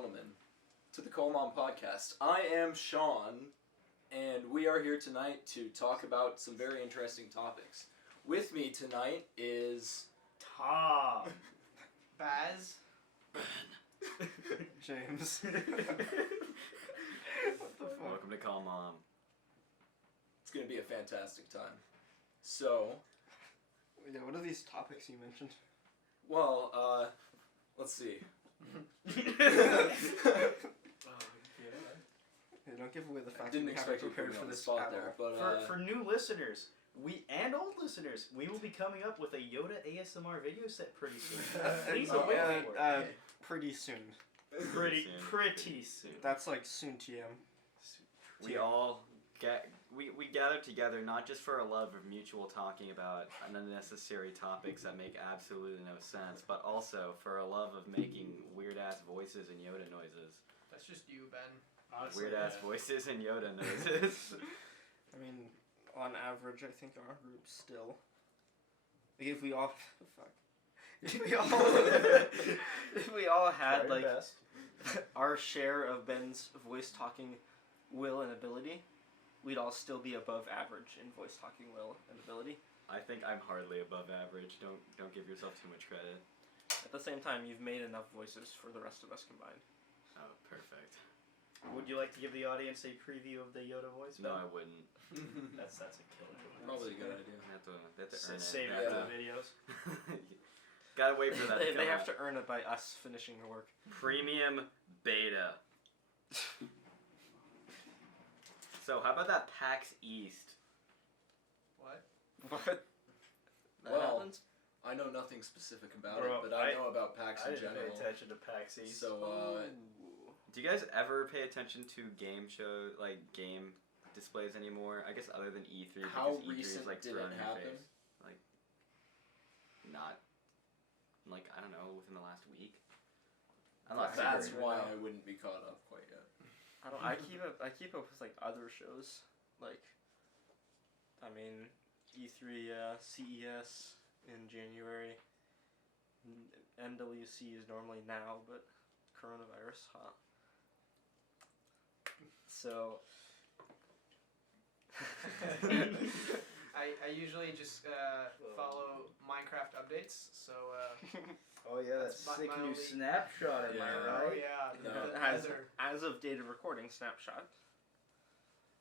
gentlemen, to the Cole Mom Podcast. I am Sean, and we are here tonight to talk about some very interesting topics. With me tonight is... Tom. Baz. James. What the fuck? Welcome to Call Mom. It's going to be a fantastic time. So... Yeah, what are these topics you mentioned? Well, let's see. Hey, don't give away the fact Didn't that we expect haven't you to put prepared me for on the this spot at there, all. but For new listeners, and old listeners, we will be coming up with a Yoda ASMR video set pretty soon. Please wait for it. Pretty soon. Pretty soon. That's like soon TM. We all we gather together not just for a love of mutual talking about unnecessary topics that make absolutely no sense, but also for a love of making weird ass voices and Yoda noises. That's just you, Ben. Honestly, Weird ass voices and Yoda noises. I mean, on average, I think our group still. Like if we all, if we all had like our share of Ben's voice talking will and ability, we'd all still be above average in voice talking will and ability. I think I'm hardly above average. Don't give yourself too much credit. At the same time, you've made enough voices for the rest of us combined. Oh, perfect. Would you like to give the audience a preview of the Yoda voice? No, I wouldn't. That's a killer. Probably a good idea. They have to earn it. Save They it have for the videos. Gotta wait for that. They have to earn it by us finishing the work. Premium beta. So how about that PAX East? What? What? That Well, happens? I know nothing specific about Bro, it, but I know about PAX I in didn't general. pay attention to PAX East. So, Do you guys ever pay attention to game displays anymore? I guess other than E3, How because E3 recent is like did thrown it in your happen? face. Not, I don't know, within the last week. I'm not that's super- why I wouldn't be caught up quite yet. I keep up with like other shows, like I mean E3, CES in January. MWC is normally now, but coronavirus, huh? So I usually just follow Minecraft updates. So Oh yeah, That's that sick my new only- snapshot, am I Yeah. oh right? yeah, No. the as, Nether. as of date of recording, snapshot.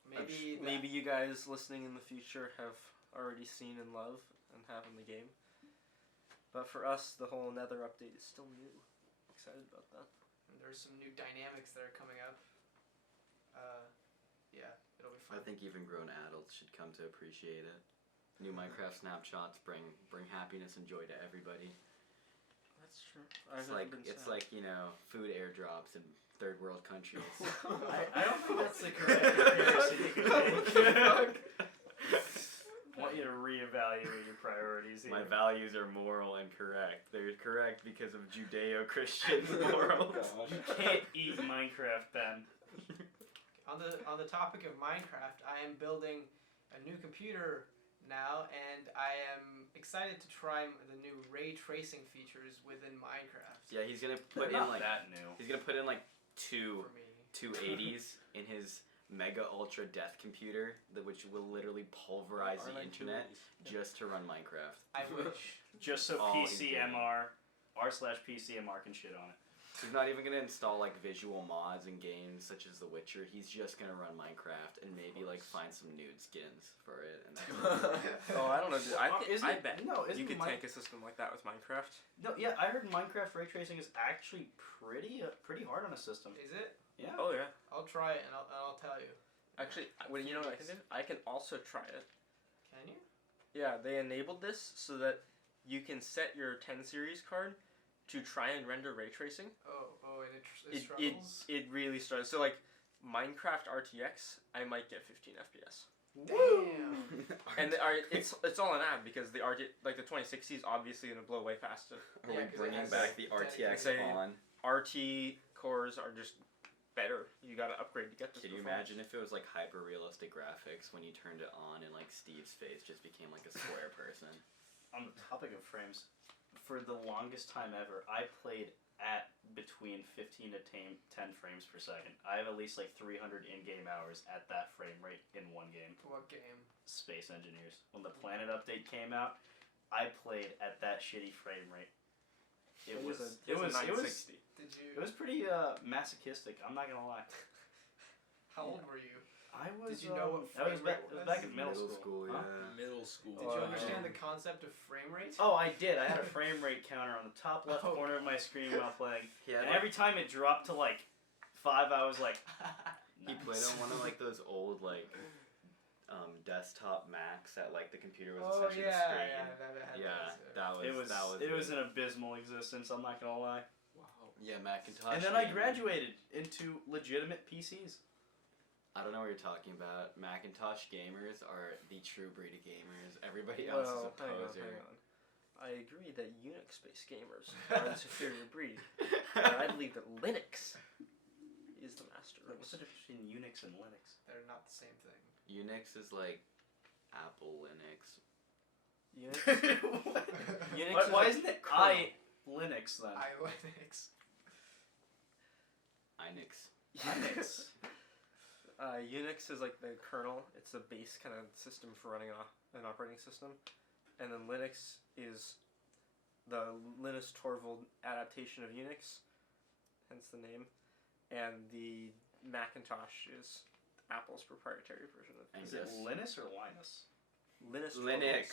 Maybe Maybe you guys listening in the future have already seen and love and have in the game. But for us, the whole Nether update is still new. Excited about that. there's some new dynamics that are coming up. Yeah, it'll be I fun. think even grown adults should come to appreciate it. New Minecraft snapshots bring happiness and joy to everybody. That's true. It's like you know, food airdrops in third world countries. I don't think that's the correct comparison. I want you to reevaluate your priorities here. My values are moral and correct. They're correct because of Judeo-Christian morals. You can't eat Minecraft, Ben. On the topic of Minecraft, I am building a new computer now, and I am excited to try the new ray tracing features within Minecraft. Yeah, he's gonna put in Not like that new. he's gonna put in like two For me. 280s in his mega ultra death computer, which will literally pulverize the internet just to run Minecraft. I wish. Just so All he's r/PCMR can shit on it. He's not even gonna install like visual mods in games such as The Witcher. He's just gonna run Minecraft and maybe like find some nude skins for it. And that's Oh, I don't know. Dude. I bet isn't you could Min- tank a system like that with Minecraft. No, yeah, I heard Minecraft ray tracing is actually pretty hard on a system. Is it? Yeah. Oh yeah. I'll try it and I'll tell you. Actually, you know what I can do? I can also try it. Can you? Yeah, they enabled this so that you can set your 10 series card to try and render ray tracing. Oh, and it struggles. It really struggles. So like Minecraft RTX, I might get 15 FPS. Damn. And it's all an ad because the the 2060 is obviously gonna blow way faster. Are Yeah, we 'cause it bringing has back the RTX Say- on? RT cores are just better. You gotta upgrade to get this. Can you performance. imagine if it was like hyper realistic graphics when you turned it on and like Steve's face just became like a square person? On the topic of frames, for the longest time ever, I played at between 15 to 10 frames per second. I have at least like 300 in-game hours at that frame rate in one game. What game? Space Engineers. When the Planet update came out, I played at that shitty frame rate. It was 960. Did you? it was pretty masochistic. I'm not gonna lie. How old were you? I was. Did you know what that was frame back, rate it was was? back in middle school. yeah. Huh? Middle school. Did you understand the concept of frame rate? Oh, I did. I had a frame rate counter on the top left Oh, corner of my screen while playing, Yeah, and every time it dropped to like 5, I was like, he played on one of like those old like desktop Macs that like the computer was Oh essentially yeah, the screen. yeah, it was an abysmal existence. I'm not gonna lie. Wow. Yeah, Macintosh. And then I gaming. graduated into legitimate PCs. I don't know what you're talking about. Macintosh gamers are the true breed of gamers. Everybody else is a poser. hang on. I agree that Unix-based gamers are the superior breed, but I believe that Linux is the master What's the race. difference between Unix and Linux? They're not the same thing. Unix is like Apple Linux. Unix, What? Unix Why is isn't it I Linux then? Linux. Inix. Unix is like the kernel. It's the base kind of system for running an operating system, and then Linux is the Linus Torvald adaptation of Unix, hence the name, and the Macintosh is Apple's proprietary version of And Is it yes. Linus or Linus? Linus. Linux.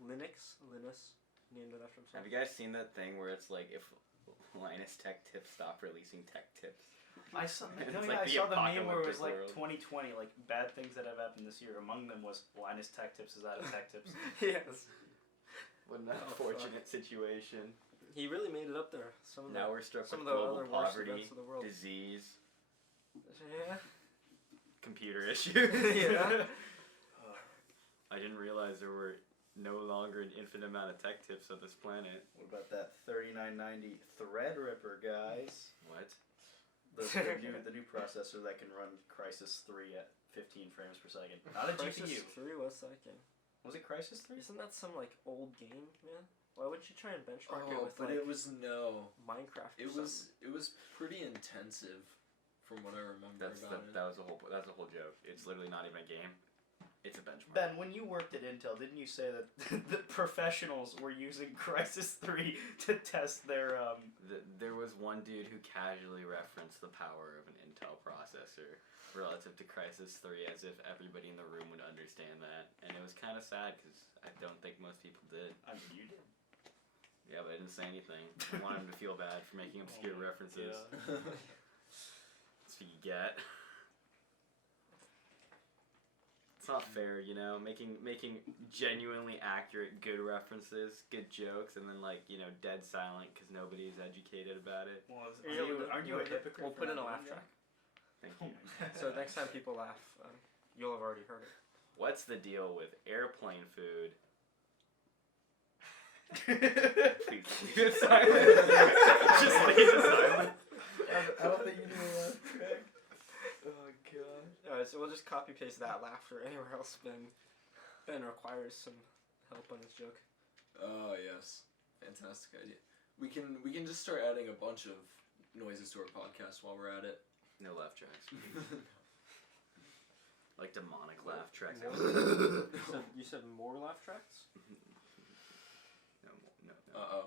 Linux, named it after himself. Have you guys seen that thing where it's like if Linus Tech Tips stopped releasing tech tips? I saw. It's No, like I the saw the meme where it was like apocalyptic 2020, like bad things that have happened this year. Among them was Linus Tech Tips is out of Tech Tips. Yes. What an Oh, unfortunate situation. He really made it up there. Some of the Now we're struck some with of the global other worst poverty, events of the world. disease, Yeah. computer issues. Yeah. I didn't realize there were no longer an infinite amount of tech tips on this planet. What about that 3990 Threadripper, guys? What? The new processor that can run Crysis 3 at 15 frames per second. Not a Crysis GPU. 3, what's that game? Was it Crysis 3? Isn't that some like old game, man? Why would you try and benchmark it Oh, with but like it was Minecraft? Or It was pretty intensive, from what I remember That's about it. that was the whole joke. It's literally not even a game. It's a benchmark. Ben, when you worked at Intel, didn't you say that the professionals were using Crysis 3 to test their There was one dude who casually referenced the power of an Intel processor relative to Crysis 3 as if everybody in the room would understand that. And it was kind of sad because I don't think most people did. I mean, you did. Yeah, but I didn't say anything. I wanted him to feel bad for making obscure references. That's what you get. It's not fair, you know, making genuinely accurate, good references, good jokes, and then like, you know, dead silent because nobody's educated about it. Well, aren't you a hypocrite? We'll put in a laugh track. Thank you. So next time people laugh, you'll have already heard it. What's the deal with airplane food? Please leave it silent. Just leave it silent. I don't think you need a laugh track. Oh god. Alright, so we'll just copy paste that laughter anywhere else. Ben requires some help on his joke. Oh yes, fantastic idea. We can just start adding a bunch of noises to our podcast while we're at it. No laugh tracks. Like demonic laugh tracks. You said more laugh tracks? No. Uh oh.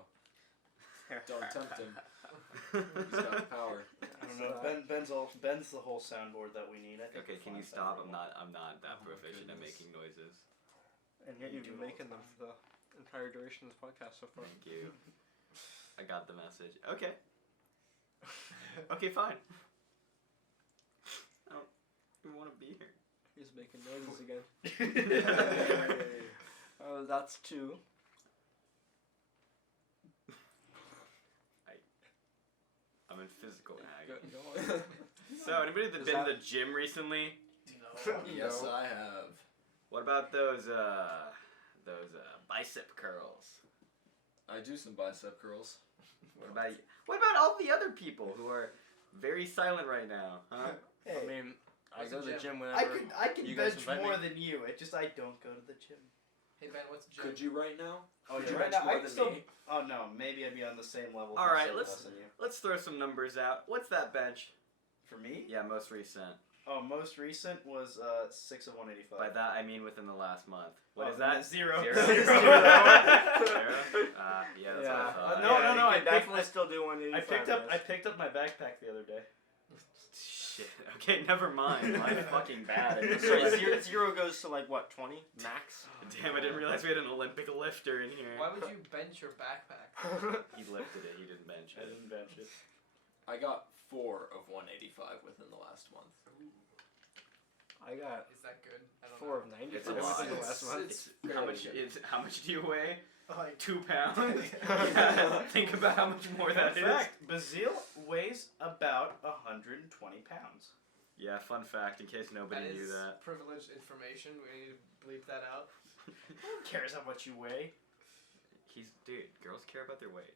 Don't tempt him. He's got the power. I don't know. Ben's the whole soundboard that we need. I think. Okay, can you stop? I'm not that Oh my proficient at goodness. making noises. And yet you've You been do all making the them for the entire duration of this podcast so far. Thank you. I got the message. Okay. Okay, fine. I don't even want to be here. He's making noises again. Oh, that's two. I'm in physical Go agony. on. So, anybody that Is been that- to the gym recently? No. Yes, No. I have. What about those bicep curls? I do some bicep curls. What about all the other people who are very silent right now? Huh? I mean, I Where's go the to the gym? gym whenever. I can You guys bench invite more me? than you. It just I don't go to the gym. Hey Ben, what's gym? Could you right now? Oh Could yeah, you right bench now more I than still. me? Oh no, maybe I'd be on the same level. All if right, I'm let's- less than you. Let's throw some numbers out. What's that bench? For me, Yeah, most recent. oh, most recent was 6 of 185. By that I mean within the last month. What Oh, is then that? it's zero. Zero? Zero. Zero? Yeah, that's what I thought. No, Yeah, no, you I can picked- definitely still do 185. I guys. picked up my backpack the other day. Shit. Okay, never mind. I'm fucking bad at this. Sorry, zero goes to like what, 20 max? Damn, I didn't realize we had an Olympic lifter in here. Why would you bench your backpack? He lifted it, he didn't bench I it. didn't bench it. I got 4 of 185 within the last month. I got Is that good? I don't 4 of know. 90 It's a within lot. the last month. It's How fairly much? good. How much do you weigh? Like 2 pounds. Yeah, think about how much more that In is. fact, Bazil weighs about 120 pounds. Yeah, fun fact in case nobody that knew is that. privileged information. We need to bleep that out. Who cares how much you weigh? Dude, girls care about their weight.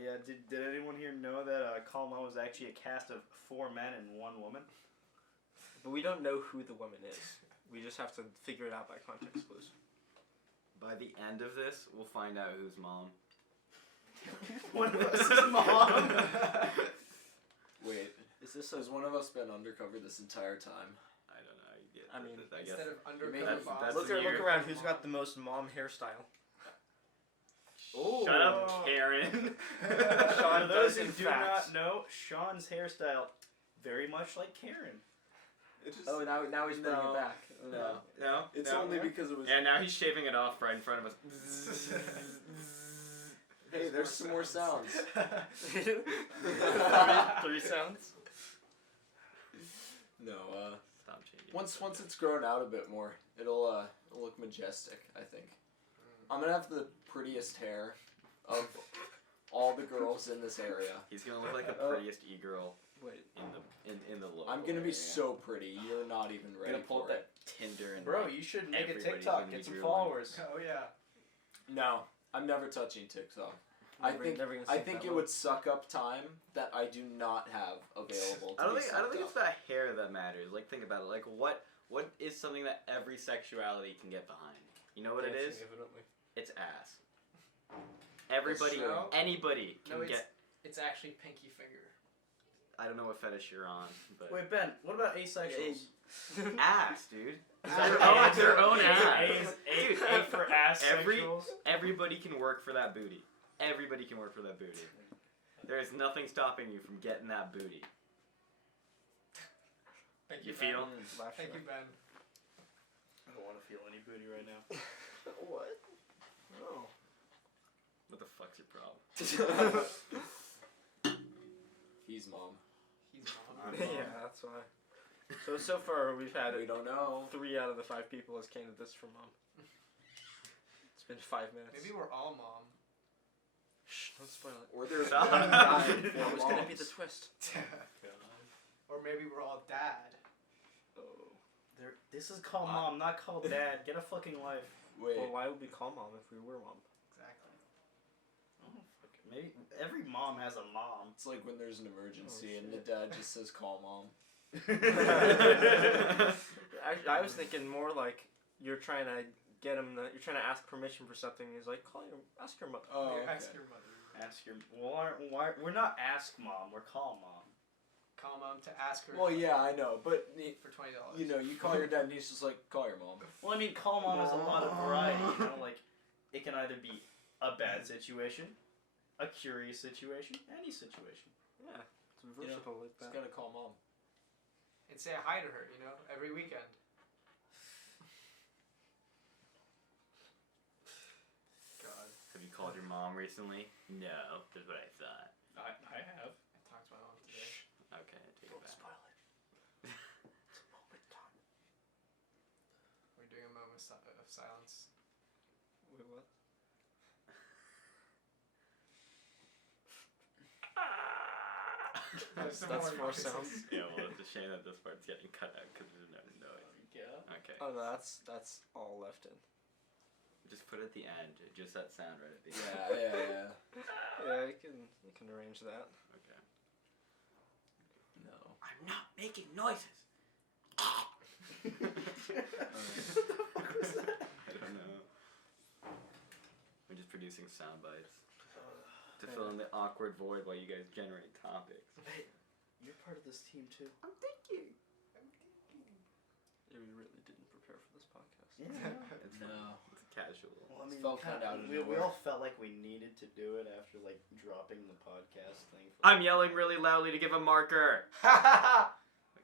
Yeah, did anyone here know that Kalma was actually a cast of 4 men and 1 woman? But we don't know who the woman is. We just have to figure it out by context clues. By the end of this, we'll find out who's mom. One of us is mom. Wait, has one of us been undercover this entire time? I don't know. You get, I mean, I guess. Instead of making- undercover that's boss. weird. Look around. Who's got the most mom hairstyle? Shut up, Karen. For Sean those does, who in do fact. not know, Sean's hairstyle very much like Karen. It just, Oh, now he's bringing No. it back. No, it's no. only because it was. And now he's shaving it off right in front of us. Hey, there's some more sounds. 3 sounds. No, Stop changing. once it's grown out a bit more, it'll look majestic. I think. I'm gonna have the prettiest hair of all the girls in this area. He's gonna look like the prettiest e-girl Wait. in the local I'm gonna be area. so pretty. You're not even ready Gonna pull for up it. that Tinder and Bro, like, you should make a everybody's TikTok, gonna get be some drooling. followers. Oh yeah. No, I'm never touching TikTok. Never gonna I sink think that it low. would suck up time that I do not have available. To I don't be think sucked it's up. that hair that matters. Like think about it. Like what is something that every sexuality can get behind? You know what it is? Evidently. It's ass. Everybody, true. anybody can No, it's get. it's actually pinky finger. I don't know what fetish you're on, but Wait, Ben, what about asexuals? ass, dude. Ah, Their own A, ass. A, Dude, A for ass every- sexuals. Everybody can work for that booty. Everybody can work for that booty. There is nothing stopping you from getting that booty. Thank You Ben. feel? Thank you, Ben. I don't want to feel any booty right now. What? Oh. What the fuck's your problem? He's mom. He's mom. I'm Yeah, that's why. So far we've had We don't know. 3 out of the 5 people as candidates for mom. It's been 5 minutes. Maybe we're all mom. Shh, don't spoil it. Or there's Stop. one guy and That was four gonna be the moms. twist. Or maybe we're all dad. Oh. This is called mom, not called dad. Get a fucking life. Wait. Well, why would we call mom if we were mom? Exactly. Oh, fuck it. Maybe every mom has a mom. It's like when there's an emergency Oh, and the shit. dad just says call mom. I was thinking more like you're trying to get him. You're trying to ask permission for something. He's like, ask your mother. Oh, Yeah, okay. ask your mother. Ask your. Why, we're not ask mom. We're call mom. Call mom to ask her. Well, yeah, I know, but For $20. you know, you call your dad and he's just like, call your mom. Well, I mean, call mom has a lot of variety. You know, like it can either be a bad situation, a curious situation, any situation. Yeah, it's versatile like Just that. gotta call mom. And say hi to her, every weekend. God. Have you called your mom recently? No, is what I thought. I have. I talked to my mom today. Okay, I take it back. It's a moment in time. We're doing a moment of silence. Wait, what? There's some That's more 4 noises. sounds. Yeah, well, it's a shame that this part's getting cut out because there's no noise. Yeah. Okay, Oh no, that's all left in. just put it at the end. Just that sound right at the end. Yeah. Yeah, you can arrange that. Okay. No. I'm I'm not making noises. I don't know. We're just producing sound bites to fill in the awkward void while you guys generate topics. Hey, you're part of this team too. I'm thinking. Yeah, we really didn't prepare for this podcast. Yeah. It's No. fine. It's casual. Well, I mean, Felt kinda out of we nowhere. all felt like we needed to do it after like dropping the podcast thing. I'm yelling really loudly to give a marker.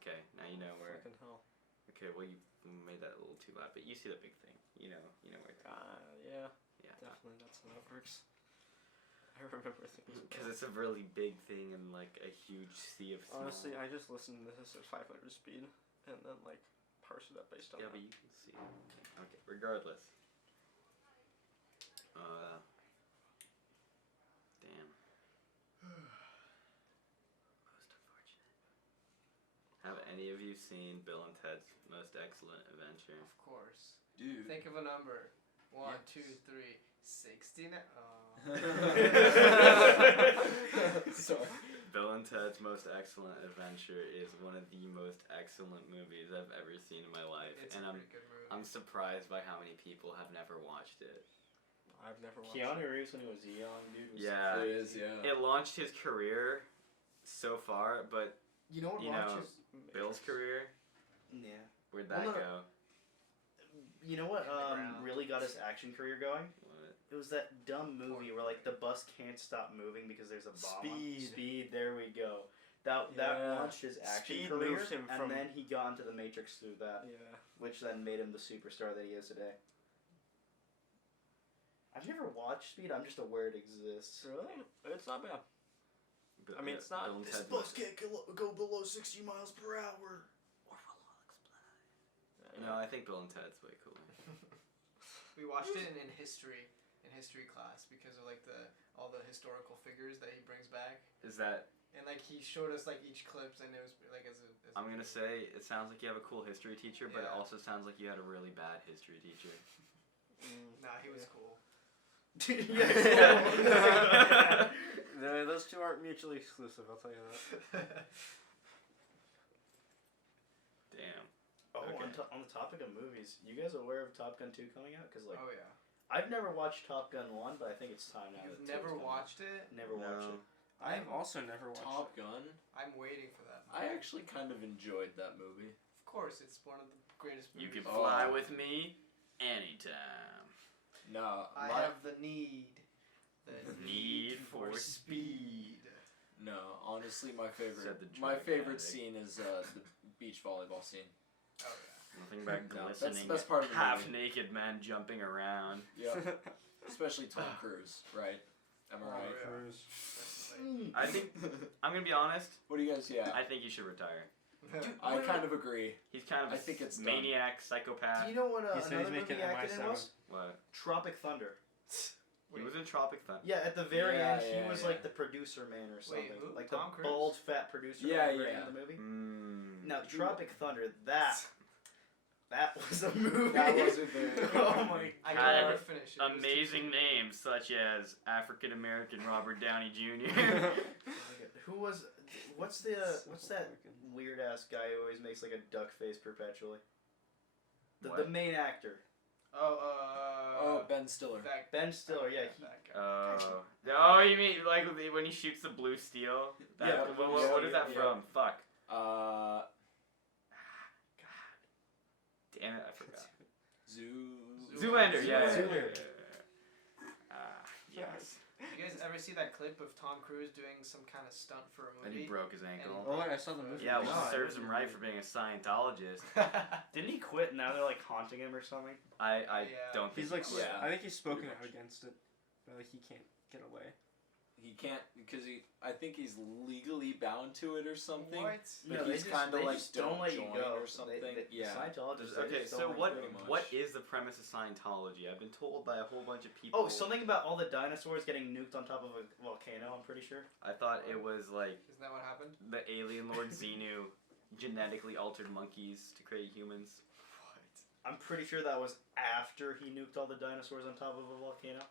Okay, now you know where. Fucking hell. Okay, well you made that a little too loud, but you see the big thing. You know where it's at. Yeah, Yeah. definitely. That's how it works. I remember things. Because it's a really big thing in like a huge sea of small. Honestly, I just listened to this at 500 speed and then like parse it up based on Yeah, that. but you can see. Okay, regardless. Damn. Most unfortunate. Have any of you seen Bill and Ted's Most Excellent Adventure? Of course. Dude. Think of a number. 1, Yes. 2, 3, 69. Sorry. Bill and Ted's Most Excellent Adventure is one of the most excellent movies I've ever seen in my life, It's and a I'm pretty good movie. surprised by how many people have never watched it. I've never watched Keanu it. Reeves when he was young, dude. Was Yeah, It is, yeah. it launched his career so far, but You know what? You know, launches? Bill's career, Yeah. where'd that Well, no. go? You know what? Underground. Really got his action career going. What? It was that dumb movie where like the bus can't stop moving because there's a bomb. Speed. Speed. There we go. That Yeah. launched his action Speed career, moved him and from- then he got into the Matrix through that, Yeah. which then made him the superstar that he is today. I've never watched Speed. I'm just aware it exists. Really? It's not bad. Bill- I mean, yeah, it's not- Bill and This Ted's bus can't go below 60 miles per hour. Or we'll all explode. No, I think Bill and Ted's way cooler. We watched it in history class because of like all the historical figures that he brings back, Is that? and like he showed us like each clips, and it was like as I'm gonna say it sounds like you have a cool history teacher, but it Yeah. also sounds like you had a really bad history teacher. Nah, he was cool. Those two aren't mutually exclusive, I'll tell you that. Damn. Oh, Okay. on the topic of movies, you guys aware of Top Gun 2 coming out? Because like Oh yeah. I've never watched Top Gun 1, but I think it's time now. You've that 2 is never coming out. watched it? Never watched No. it. I've also never watched Top Gun. I'm waiting for that. I actually kind of enjoyed that movie. Of course, it's one of the greatest You movies. can Oh. fly with me anytime. No, I my- have the need. The Need for speed. No, honestly, my Said favorite the my drug favorite addict. scene is the beach volleyball scene. Oh yeah. Nothing about No, that's glistening, the best part of the half movie. naked men jumping around. Yeah, especially Tom Cruise, right? Am I Oh, right? yeah. Cruise. That's the thing. I think I'm gonna be honest. What do you guys? Yeah, I think you should retire. I kind of agree. He's kind of a I think it's done. maniac, psychopath. Do you know what He said another he's movie making he acted in MI7. was? What? Tropic Thunder. He was in Tropic Thunder. Yeah, at the very Yeah, end, he yeah, was yeah. like the producer man or something. Wait, who? Like Tom the Cruise? bald, fat producer Yeah, at the very yeah. end of the movie. Mm. Now, Tropic Thunder, that was a movie. That was a very. Oh my I Had can never finish it. It was too Amazing stupid. names such as African American Robert Downey Jr. Who was? What's that weird ass guy who always makes like a duck face perpetually? The What? main actor, Oh, Ben Stiller. That, Ben Stiller. Yeah, he. that guy. Oh, you mean like when he shoots the blue steel? That, Yeah, what is that yeah. from? Fuck. Uh, Damn it, I forgot. Zoolander. Zoolander, yeah. Zoolander. Yes. You guys ever see that clip of Tom Cruise doing some kind of stunt for a And movie? he broke his ankle. Oh, I saw the movie. Yeah, which No, I serves didn't him right for being a Scientologist. Didn't he quit? And now they're like haunting him or something. I Yeah. don't think He's like, he quit. Yeah. I think he's spoken Pretty out much. against it, but like he can't get away. He can't because I think he's legally bound to it or something. What? But No, he's they kind of they like just don't let you join go or something. Yeah. Scientologists. they Okay, just so don't let what you go. pretty much. what is the premise of Scientology? I've been told by a whole bunch of people. Oh, something about all the dinosaurs getting nuked on top of a volcano. I'm pretty sure. I thought it was like Isn't that what happened? the alien Lord Xenu genetically altered monkeys to create humans. I'm pretty sure that was after he nuked all the dinosaurs on top of a volcano.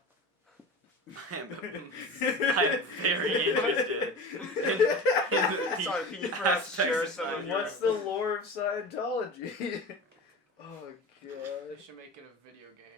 I'm very interested in the you perhaps share some of your... What's the lore of Scientology? Oh They god. should make it a video game.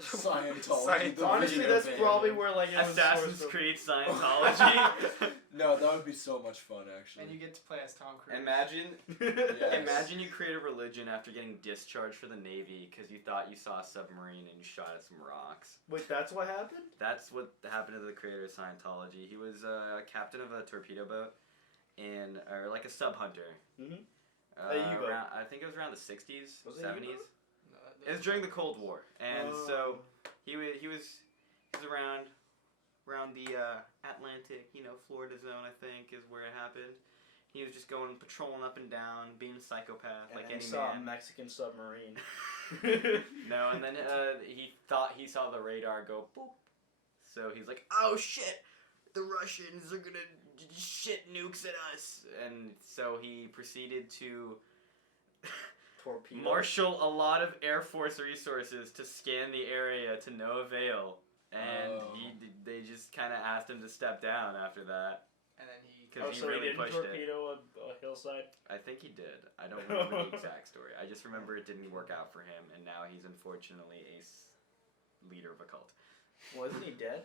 Scientology. the Honestly, video that's game. probably where like it was Assassin's sourced from. Creed Scientology. No, that would be so much fun, actually. And you get to play as Tom Cruise. Imagine, Yes. imagine you create a religion after getting discharged for the Navy because you thought you saw a submarine and you shot at some rocks. Wait, that's what happened? That's what happened to the creator of Scientology. He was a captain of a torpedo boat, or like a sub hunter. Mhm. A U-boat. I think it was around the 60s, Was it a 70s. U-boat? It was during the Cold War, and so he was around the Atlantic, Florida zone, I think, is where it happened. He was just patrolling up and down, being a psychopath And like then any he saw a man. Mexican submarine. No, and then he thought he saw the radar go boop. So he's like, "Oh shit, the Russians are gonna shit nukes at us," and so he proceeded to Torpedo. marshal a lot of Air Force resources to scan the area to no avail, and they just kind of asked him to step down after that And then he. because he so really he didn't pushed it. torpedo a hillside? I think he did. I don't remember the exact story. I just remember it didn't work out for him, and now he's unfortunately a leader of a cult. Wasn't he dead?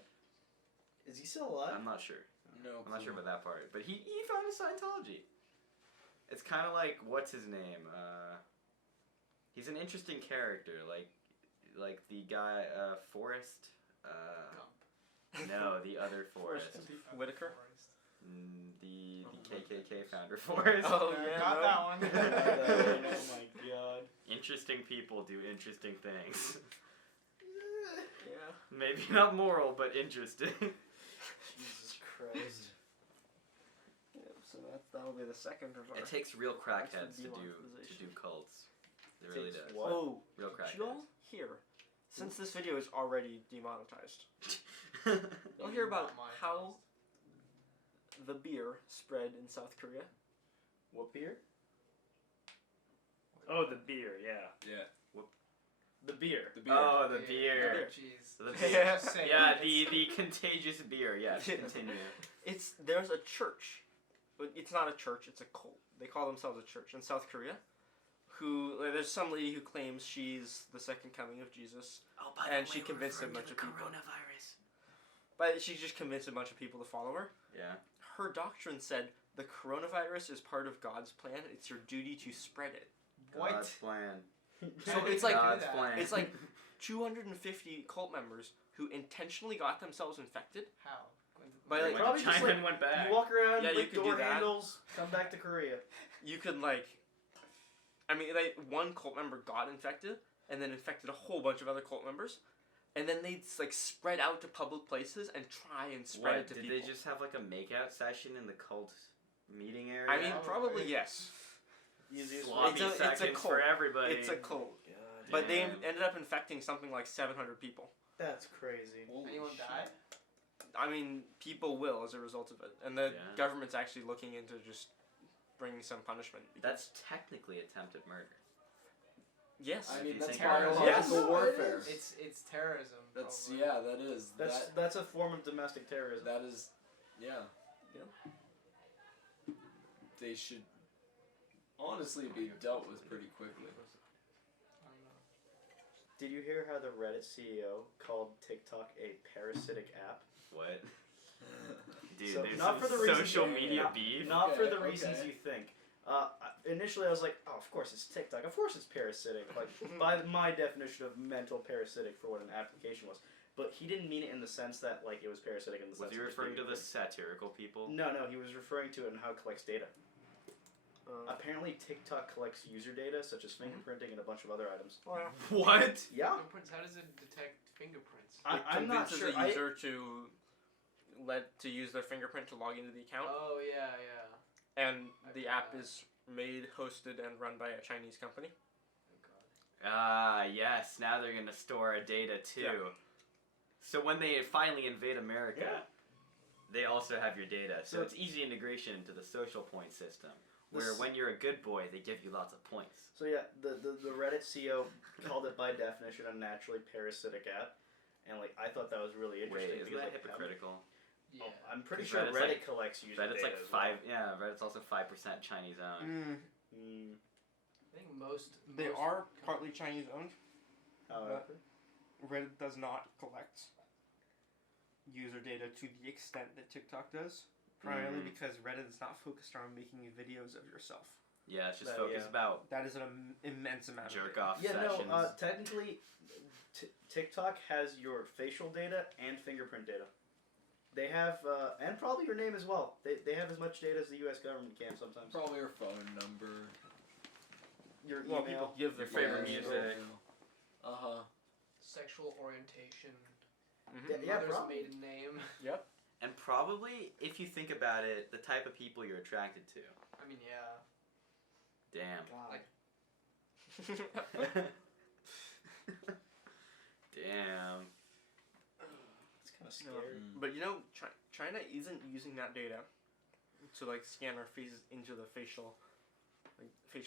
Is he still alive? I'm not sure. No, I'm not sure about that part, but he founded Scientology. It's kind of like what's his name? He's an interesting character, like the guy Forrest. No, the other Forrest. Whitaker? The KKK founder Forrest. Oh, yeah. Got no. that one. Oh my god. Interesting people do interesting things. Yeah. Maybe not moral, but interesting. Jesus Christ. Yeah, so that'll be the second of our... It takes real crackheads That's to the do demonetization. cults. It really does. What? Oh, Real did you all crackheads. hear? Since this video is already demonetized, Maybe you'll hear about not mine how the beer spread in South Korea. What beer? Oh, the beer, yeah. Yeah. The beer. The beer. Oh, the first. beer. Jeez. The Yeah. Just say Yeah, it. the contagious beer. Yes, continue. There's a church, but it's not a church. It's a cult. They call themselves a church in South Korea. There's some lady who claims she's the second coming of Jesus, Oh, And she convinced a bunch of people. Coronavirus. but she just convinced a bunch of people to follow her. Yeah. Her doctrine said the coronavirus is part of God's plan. It's your duty to spread it. What? God's plan. So How did it's they like do God's that? plan. It's like 250 cult members who intentionally got themselves infected. How? By, They like, went probably to just, China like, and went back. You walk around, Yeah, you lick could door do that. handles, come back to Korea. You could one cult member got infected and then infected a whole bunch of other cult members, and then they'd spread out to public places and try and spread What? it to Did people. they just have like a makeout session in the cult meeting area? I mean, Probably. probably yes. Easiest sloppy It's a seconds cult. for everybody. It's a cult, God, but they Damn. ended up infecting something like 700 people. that's crazy. Anyone die? I mean, people will as a result of it, and the Yeah. government's actually looking into just bringing some punishment. That's technically attempted murder. Yes. I mean, you that's think biological Yes. warfare. It's terrorism. That's probably. yeah. That is. That's a form of domestic terrorism. That is. Yeah. Yeah. They should honestly be dealt with pretty quickly. I don't know. Did you hear how the Reddit CEO called TikTok a parasitic app? What? Dude, So, there's not some for the reasons- social yeah, media not- beef. Not for Okay, the reasons okay. you think. Initially, I was like, oh, of course it's TikTok. Of course it's parasitic. Like, by my definition of mental parasitic for what an application was. But he didn't mean it in the sense that, like, it was parasitic in the sense Was he of just referring to being the satirical people? No, he was referring to it and how it collects data. Uh, Apparently, TikTok collects user data, such as fingerprinting and a bunch of other items. well, What? Yeah. Fingerprints. How does it detect fingerprints? it I'm not convinces sure. a user to use their fingerprint to log into the account, Oh yeah. and I've the done app that. is made, hosted, and run by a Chinese company. Oh god. Ah, yes. Now they're gonna store our data too. Yeah. So when they finally invade America, Yeah. they also have your data. So So- it's easy integration into the social point system. Where This- when you're a good boy, they give you lots of points. So yeah, the Reddit CEO called it by definition a naturally parasitic app, and like I thought that was really interesting. Wait, isn't because, that like, hypocritical? Yeah. Oh, I'm pretty 'Cause sure Reddit's Reddit like- collects user Reddit's data like as 5. Yeah, Reddit's also 5% Chinese owned. I think most. They most are partly Chinese owned. However, Reddit does not collect user data to the extent that TikTok does, primarily because Reddit is not focused on making videos of yourself. Yeah, it's just That- focused yeah. about That is an immense amount jerk of data. off yeah, sessions. no. Technically, TikTok has your facial data and fingerprint data. They have, and probably your name as well. They have as much data as the U.S. government can sometimes. Probably your phone number. Your Well, email. people give their Your favorite photos. music. Uh-huh. sexual orientation. Mhm. Yeah, Mother's probably. maiden name. And probably, if you think about it, the type of people you're attracted to. I mean, yeah. Damn. Like, Damn. It's kind of scary. But you know, China isn't using that data to like scan our faces into the facial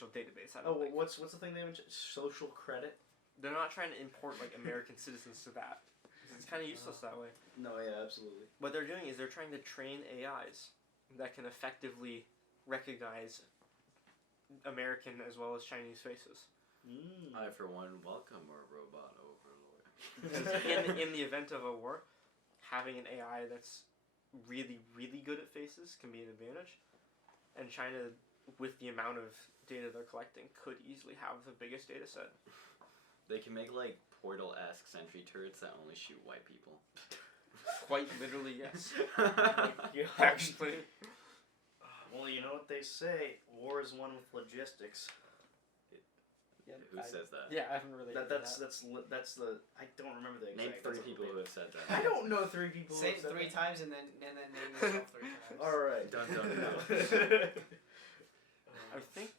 database. I don't Oh, think. what's the thing they mentioned? Social credit? They're not trying to import like American citizens to that. It's kind of useless that way. No, yeah, absolutely. What they're doing is they're trying to train AIs that can effectively recognize American as well as Chinese faces. I, for one, welcome our robot overlord. Because in the event of a war, having an AI that's really, really good at faces can be an advantage. And China, with the amount of data they're collecting, could easily have the biggest data set. They can make, like, Portal-esque sentry turrets that only shoot white people. Quite literally, yes. Yeah. Actually. Well, you know what they say: war is won with logistics. Who says that? Yeah, I haven't really. That's the. I don't remember the exact. Name that's 3 people who have said that. I don't know 3 people. say who it have said 3 that. times and then name yourself 3 times. All right. Dun, dun, dun. I think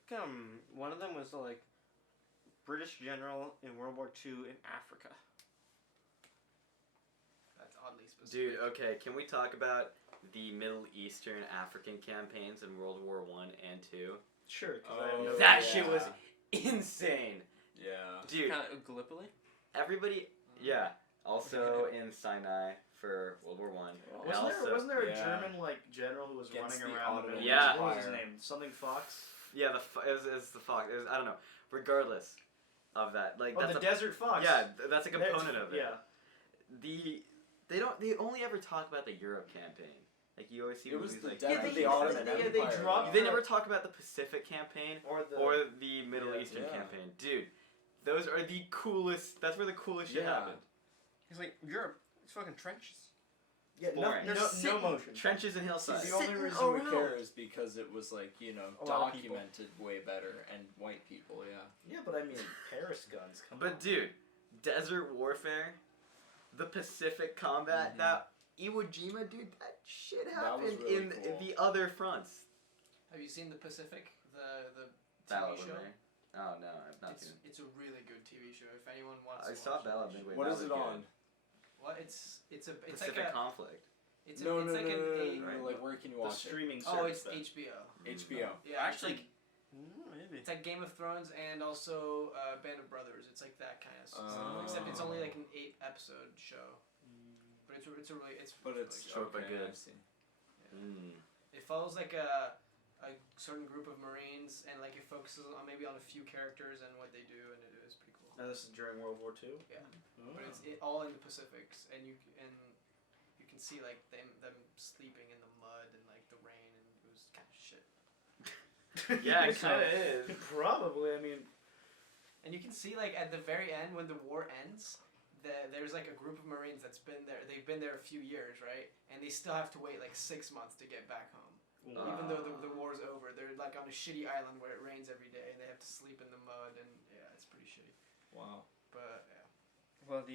one of them was the like British general in World War II in Africa. That's oddly specific. Dude, okay, can we talk about the Middle Eastern African campaigns in World War I and II? Sure. 'Cause Oh, I have no That idea. shit was insane! Yeah. Dude, Kind of Gallipoli. everybody, yeah. Also in Sinai for World War One. And Wasn't there a yeah. German like general who was Against running the around the Ottoman Middle Yeah. East? What was his Empire. name? Something Fox. Yeah, it was the fox. It was, I don't know. Regardless of that, like Oh, that's the a Desert Fox. yeah, that's a component of it. Yeah. They only ever talk about the Europe campaign. Like you always see It was movies the like death Yeah, of they- the Ottoman yeah, Empire. they dropped they never talk about the Pacific campaign Or the. or the Middle Yeah. Eastern Yeah. campaign. Dude, those are the coolest. That's where the coolest shit Yeah. happened. He's like Europe. It's fucking trenches. yeah, boring. no, They're no sitting- motion. Trenches and See, hillsides. the only Sitting reason we around. care is because it was like, you know, A lot of people. documented way better and white people, yeah. Yeah, but I mean Paris guns. Come But on. dude, desert warfare, the Pacific combat, Mhm. that Iwo Jima, dude, that shit That was happened really in cool. the other fronts. Have you seen The Pacific? The Battle TV of show? Midway. Oh no, I've not It's seen it. it's a really good TV show. If anyone wants I to saw watch Battle it, of you should. Midway. What that is was it good. on? What? It's like Pacific a conflict. it's a, No, it's no, like no, an no, a, no, Right. no, like where can you The watch it? streaming oh service. it's then. HBO. HBO. Yeah, Actually, Maybe. it's like Game of Thrones and also Band of Brothers. It's like that kind of stuff. Except it's only like an 8-episode show. But it's a really But it's really short but okay, good. I see. It follows like a certain group of Marines and like it focuses on maybe on a few characters and what they do and it is pretty cool. And this is during World War II. Yeah. Oh. But it's all in the Pacifics and you can see like them sleeping in the mud and like the rain and it was kind of shit. yeah, it kind of is. Probably. I mean, And you can see like at the very end when the war ends, there's like a group of Marines that's been there. They've been there a few years, right? And they still have to wait like 6 months to get back home. Even though the war's over, they're like on a shitty island where it rains every day and they have to sleep in the mud and yeah, it's pretty shitty. Wow. But yeah. Well, if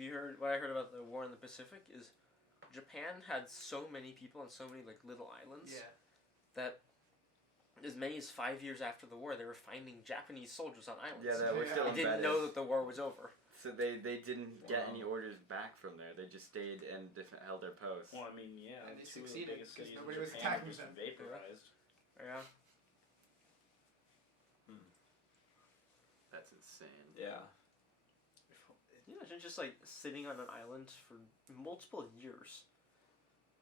you heard what I heard about the war in the Pacific is, Japan had so many people and so many like little islands Yeah. that as many as 5 years after the war, they were finding Japanese soldiers on islands. Yeah, that was Yeah. still They didn't embedded. know that the war was over. So they didn't get Wow. any orders back from there. They just stayed and held their posts. well, I mean, yeah. And they 2 of the succeeded, biggest 'cause cities in nobody was Japan attacking just them. vaporized. Yeah. That's insane. Yeah. You imagine just like sitting on an island for multiple years,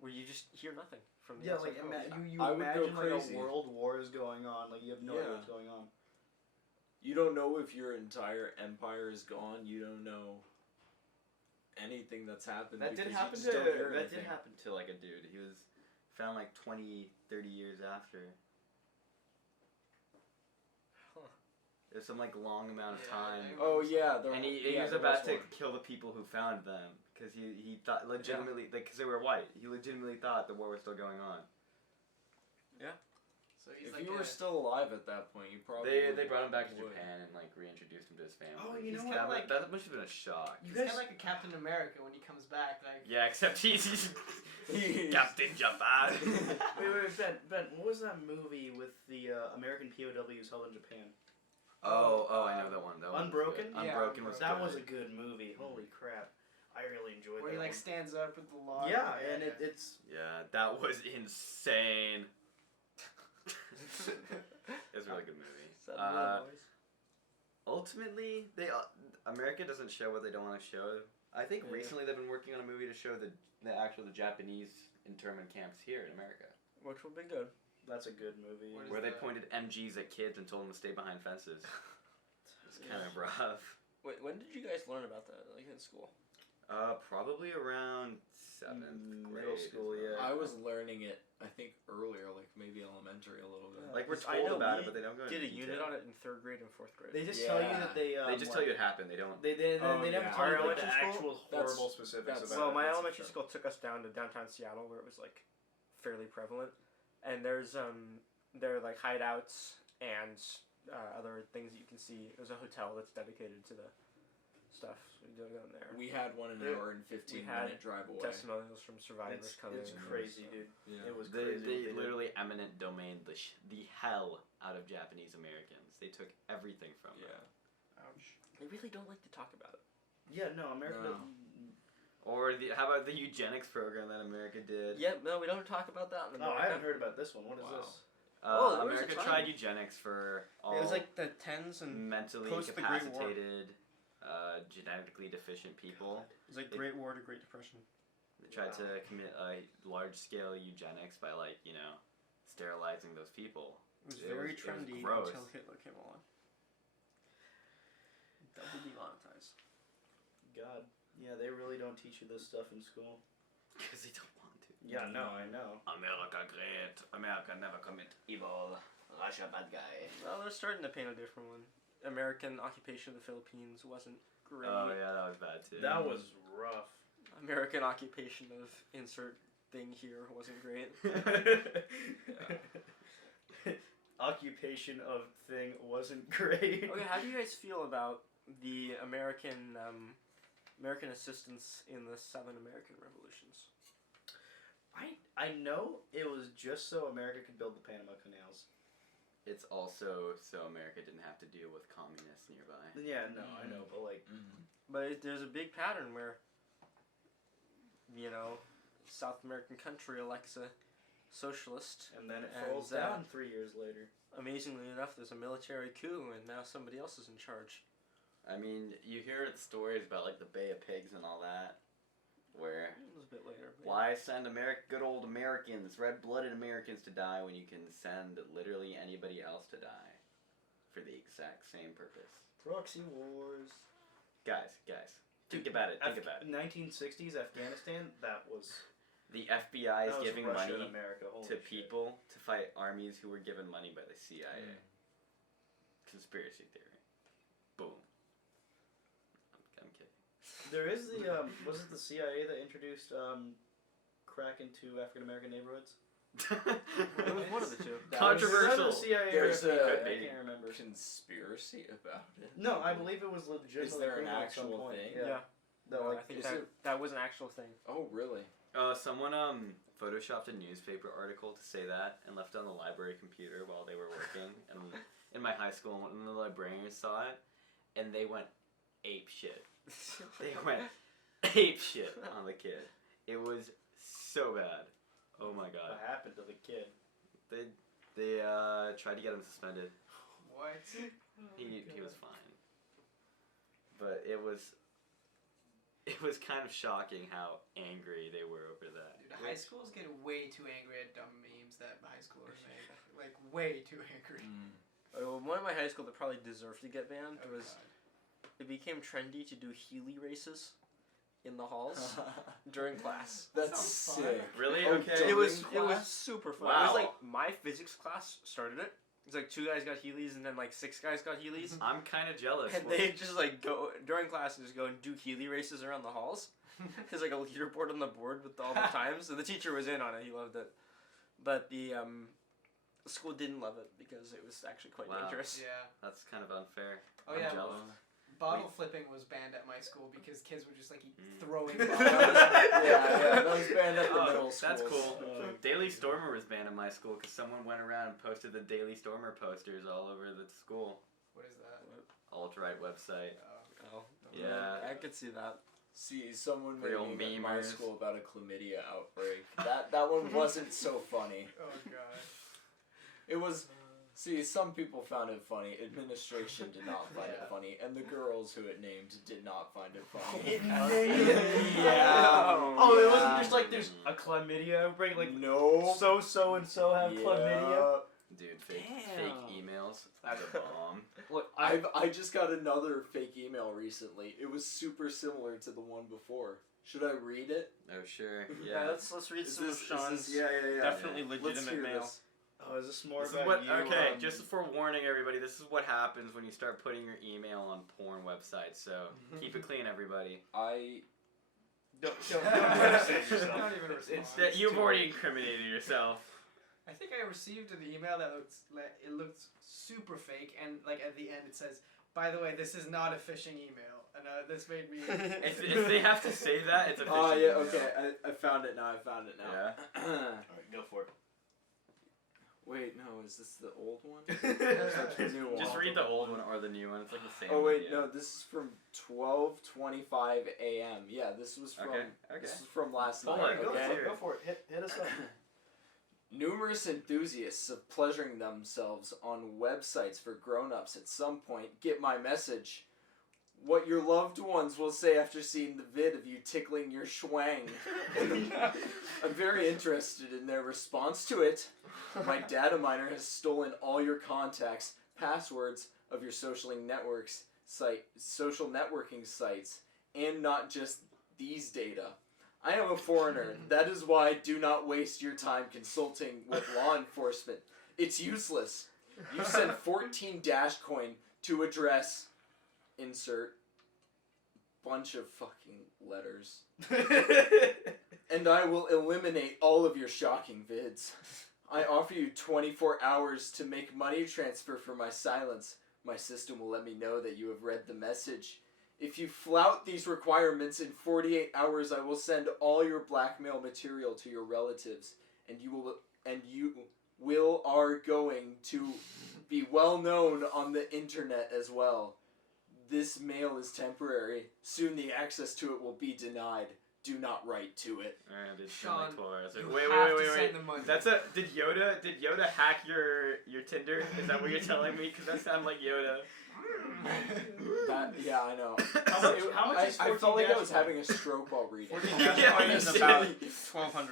where you just hear nothing from the Yeah, outside like world. you I would go imagine like crazy. a world war is going on. Like you have no idea Yeah. what's going on. You don't know if your entire empire is gone. You don't know anything that's happened. That did because happen you just don't hear that did anything. happen to like a dude. He was found like 20, 30 years after. Huh. There's some like long amount of Yeah, time. they- Oh yeah, And he was there about to one. kill the people who found them because he thought legitimately like because they were white. He legitimately thought the war was still going on. So he's If like you were still alive at that point, you probably They brought him back to would. Japan and like reintroduced him to his family. Oh, you He's know kinda what? like- that must have been a shock. You he's guys- kind of like a Captain America when he comes back. Like Yeah, except he's Captain Japan. Wait, Ben, what was that movie with the American POWs held in Japan? Oh, I know that one. That one was Unbroken? good. Yeah, Unbroken was That good. was a good movie. Holy crap. I really enjoyed where that he like one. stands up with the log. Yeah, and it's... Yeah, that was insane. It was a really good movie. Ultimately, America doesn't show what they don't want to show. I think Yeah. recently they've been working on a movie to show the Japanese internment camps here in America, Which will be good. That's a good movie. What is where they that? pointed MGs at kids and told them to stay behind fences. It's kind of rough. Wait, when did you guys learn about that? Like in school? Probably around 7th grade. Middle school, is when yeah. I was learning it, I think, earlier, like maybe elementary a little bit. Like we're I told know about we it, but they don't go into Did a unit detail. on it in 3rd grade and 4th grade. They just tell you Yeah. that they... They just tell you it happened. They don't. They Oh, never yeah. tell Our you like, the elementary actual That's- horrible specifics that's- about Well, it. my That's elementary for school took us down to downtown Seattle, where it was like fairly prevalent, and there's there are like hideouts and other things that you can see. There's a hotel that's dedicated to the stuff. So we go down there. We had one an Yeah. hour and 15 We had minute drive away. Testimonials from survivors coming. It's in. crazy, dude. Yeah. It was They crazy. what they did. literally eminent domain the hell out of Japanese Americans. They took everything from them. Yeah. Ouch. They really don't like to talk about it. Yeah, no, America... No. Or how about the eugenics program that America did? Yeah, no, we don't talk about that in Oh, America. I haven't heard about this one. What is Wow. this? Oh, there was a America trial. tried eugenics for all It was like the tens and mentally post the Great War. incapacitated, genetically deficient people. it was like It- Great War to Great Depression. They tried to commit a large-scale eugenics by sterilizing those people. It was It very was- it was trendy gross. until Hitler came along. Double demonetized. God. Yeah, they really don't teach you this stuff in school. Because they don't want to. Yeah, no, I know. America great. America never commit evil. Russia bad guy. Well, they're starting to paint a different one. American occupation of the Philippines wasn't great. Oh yeah, that was bad too. That was rough. American occupation of insert thing here wasn't great. Occupation of thing wasn't great. Okay, how do you guys feel about the American American assistance in the 7 American revolutions? I know it was just so America could build the Panama Canals. It's also so America didn't have to deal with communists nearby. Yeah, no, I know, but like, But there's a big pattern where, you know, South American country elects a socialist. and then it And, falls down 3 years later. Amazingly enough, there's a military coup, and now somebody else is in charge. I mean, you hear stories about like the Bay of Pigs and all that, where It was a bit later. but why send good old Americans, red-blooded Americans to die when you can send literally anybody else to die for the exact same purpose? Proxy wars. Guys, think about it. Think about it. 1960s Afghanistan. That was. The FBI is that was giving Russia money and America. Holy to shit. people to fight armies who were given money by the CIA. Conspiracy theory. Boom. I'm kidding. There is the was it the CIA that introduced crack into African American neighborhoods? It was one of the two. Controversial. Either the CIA or There's the a- FBI, I can't remember. Conspiracy about it. No, I believe it was legit. Is there an at some actual point. thing? Yeah. That, No, like, I think is that, it- that was an actual thing. Oh, really? Someone photoshopped a newspaper article to say that and left it on the library computer while they were working. And in my high school, one of the librarians saw it, and they went ape shit. They went ape shit on the kid. It was so bad. Oh my god. what happened to the kid? They tried to get him suspended. What? He was fine. But it was it was kind of shocking how angry they were over that. Dude, high schools get way too angry at dumb memes that high schoolers make. Like, way too angry. One of my high school that probably deserved to get banned Oh, was God. it became trendy to do Healy races in the halls during class. That's sounds fun. sick. Really? Oh, Okay. It was class? super fun. It Wow. was like my physics class started it. It's like 2 guys got Heelys and then like 6 guys got Heelys. I'm kind of jealous. And they just like go during class and just go and do Heely races around the halls. There's like a leaderboard on the board with all the times. So the teacher was in on it. He loved it. But the school didn't love it because it was actually quite Wow. dangerous. Yeah. That's kind of unfair. Oh, I'm yeah. jealous. Bottle flipping was banned at my school because kids would just like keep Mm. throwing yeah, bottles. that was banned at the Oh, middle that's schools. cool. Daily Stormer was banned in my school because someone went around and posted the Daily Stormer posters all over the school. What is that? Alt-right website. Oh. Oh, Yeah. I could see that. See, someone made Real a meme at my memers. school about a chlamydia outbreak. That one wasn't so funny. Oh, God. It was. See, some people found it funny. Administration did not find it Yeah. funny, and the girls who it named did not find it funny. Yeah. Oh, it wasn't Yeah. just like there's a chlamydia outbreak. Like No. so and so have chlamydia. Dude, fake Damn. emails. That's a bomb. Look, I just got another fake email recently. It was super similar to the one before. Should I read it? Oh, sure. Yeah, Yeah. let's read some of Sean's yeah. definitely Let's legitimate hear mail. this. oh, is this more This is about what, you? okay, just for warning everybody, this is what happens when you start putting your email on porn websites. So keep it clean, everybody. don't Don't yourself. even respond. It's that you've already incriminated yourself. I think I received an email that looked super fake, and like at the end it says, "By the way, this is not a phishing email," and this made me. If they have to say that, it's a Oh phishing yeah, email. okay. I found it now. Yeah. Alright, go for it. Wait, no, is this the old one? Just The new one. Just read the old one or the new one. It's like the same. Oh wait, video. no, this is from 12:25 a.m. Yeah, this was from Okay. this is from last Hold night. on, Go Okay. for it. Go for it. Hit us up. Numerous enthusiasts of pleasuring themselves on websites for grown-ups at some point get my message. What your loved ones will say after seeing the vid of you tickling your schwang. I'm very interested in their response to it. My data miner has stolen all your contacts, passwords of your social networking sites, and not just these data. I am a foreigner. That is why do not waste your time consulting with law enforcement. It's useless. You send 14 Dash Coin to address insert bunch of fucking letters. And I will eliminate all of your shocking vids. I offer you 24 hours to make money transfer for my silence. My system will let me know that you have read the message. If you flout these requirements in 48 hours, I will send all your blackmail material to your relatives, and you are going to be well known on the internet as well. This mail is temporary. Soon the access to it will be denied. Do not write to it. Alright, it's been Sean, like 12 hours. you Wait. have to send the money. That's a. Did Yoda hack your Tinder? Is that what you're telling me? Because that sounded like Yoda. Yeah, I know. How much is I 14 felt like I Dash was Coin? having a stroke while reading. 14 it. Dash Yeah, Coin is you about said- $1,200.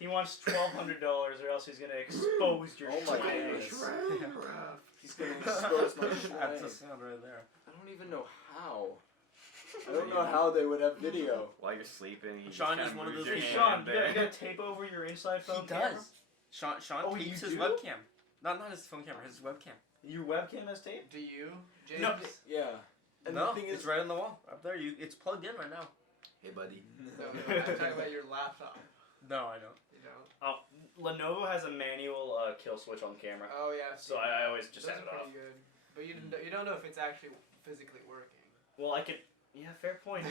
He wants $1,200, or else he's gonna expose your. Oh my schwang. goodness. He's gonna expose my That's schwang. the sound right there. I don't even know how. I don't know how they would have video. While you're sleeping, you Sean just is one of move those your Hey, people- hand Sean, you gotta tape over your inside phone camera? Sean Oh, tapes you his do? webcam. Not his phone camera, his webcam. Your webcam has tape? Do you, James? No. Yeah. And no, the thing it's is, right on the wall. Up there, it's plugged in right now. Hey, buddy. No, I'm talking about your laptop. No, I don't. You know? Lenovo has a manual kill switch on camera. Oh yeah. So I always just Those have are it off. pretty good. But you don't know if it's actually physically working. Well, I could. Yeah, fair point.